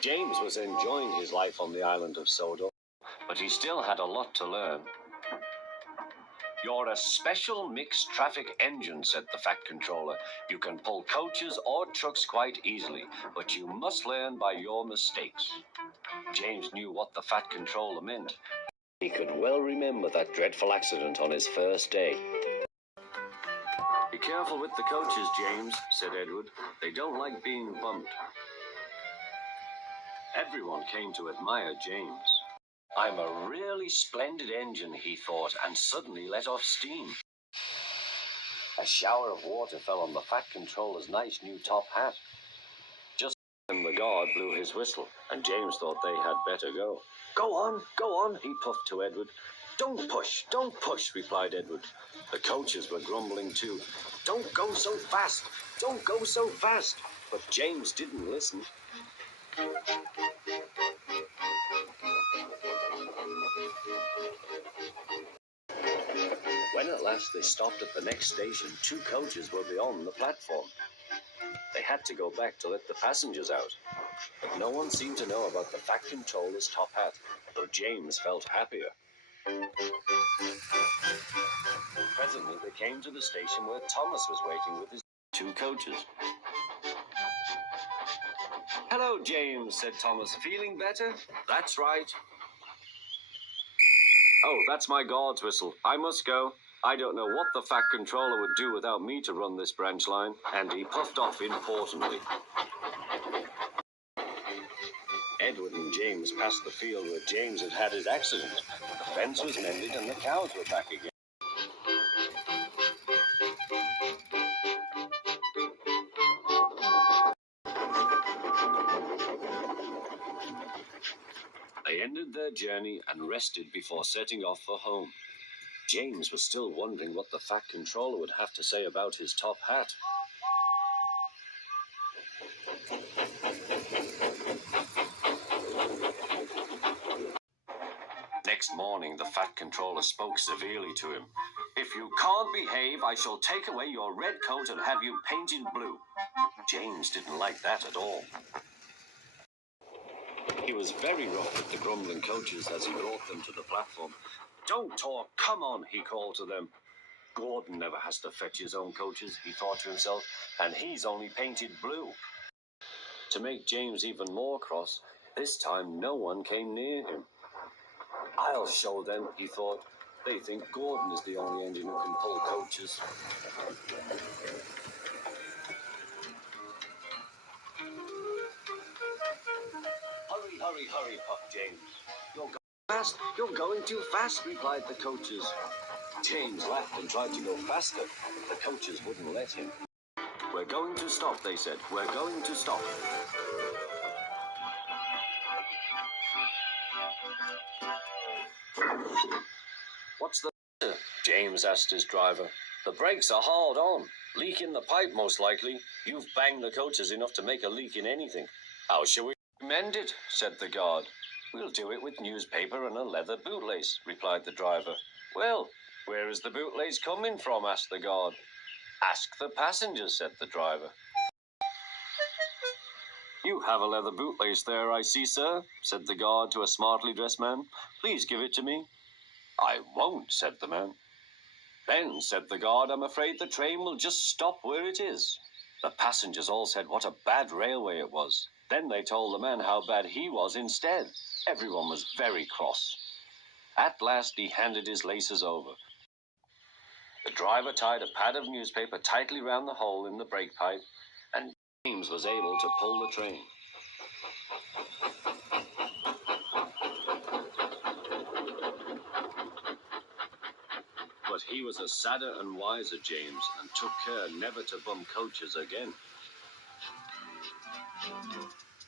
James was enjoying his life on the island of Sodor, but he still had a lot to learn. "You're a special mixed traffic engine," said the Fat Controller. "You can pull coaches or trucks quite easily, but you must learn by your mistakes." James knew what the Fat Controller meant. He could well remember that dreadful accident on his first day. "Be careful with the coaches, James," said Edward. "They don't like being bumped." Everyone came to admire James. "I'm a really splendid engine," he thought, and suddenly let off steam. A shower of water fell on the Fat Controller's nice new top hat. Just then the guard blew his whistle, and James thought they had better go. Go on," he puffed to Edward. Don't push," replied Edward. The coaches were grumbling too. Don't go so fast. But James didn't listen. When at last they stopped at the next station, 2 coaches were beyond the platform. They had to go back to let the passengers out. But no one seemed to know about the Fat Controller's top hat, though James felt happier. Presently they came to the station where Thomas was waiting with his 2 coaches. "Hello, James," said Thomas. "Feeling better?" "That's right." "Oh, that's my guard's whistle. I must go. I don't know what the Fat Controller would do without me to run this branch line." And he puffed off importantly. Edward and James passed the field where James had had his accident. The fence was mended and the cows were back again. They ended their journey and rested before setting off for home. James was still wondering what the Fat Controller would have to say about his top hat. Next morning, the Fat Controller spoke severely to him. "If you can't behave, I shall take away your red coat and have you painted blue." James didn't like that at all. He was very rough with the grumbling coaches as he brought them to the platform. "Don't talk, come on," he called to them. "Gordon never has to fetch his own coaches," he thought to himself, "and he's only painted blue." To make James even more cross, this time no one came near him. "I'll show them," he thought. "They think Gordon is the only engine who can pull coaches." Hurry, puffed James. You're going too fast," replied the coaches. James laughed and tried to go faster, but the coaches wouldn't let him. "We're going to stop," they said. "We're going to stop." "What's the matter?" James asked his driver. "The brakes are hard on. Leak in the pipe, most likely. You've banged the coaches enough to make a leak in anything." "How shall we mend it?" said the guard. "We'll do it with newspaper and a leather bootlace," replied the driver. "Well, where is the bootlace coming from?" asked the guard. "Ask the passengers," said the driver. "You have a leather bootlace there, I see, sir," said the guard to a smartly dressed man. "Please give it to me." "I won't," said the man. "Then," said the guard, "I'm afraid the train will just stop where it is." The passengers all said what a bad railway it was. Then they told the man how bad he was instead. Everyone was very cross. At last he handed his laces over. The driver tied a pad of newspaper tightly round the hole in the brake pipe, and James was able to pull the train. But he was a sadder and wiser James, and took care never to bump coaches again.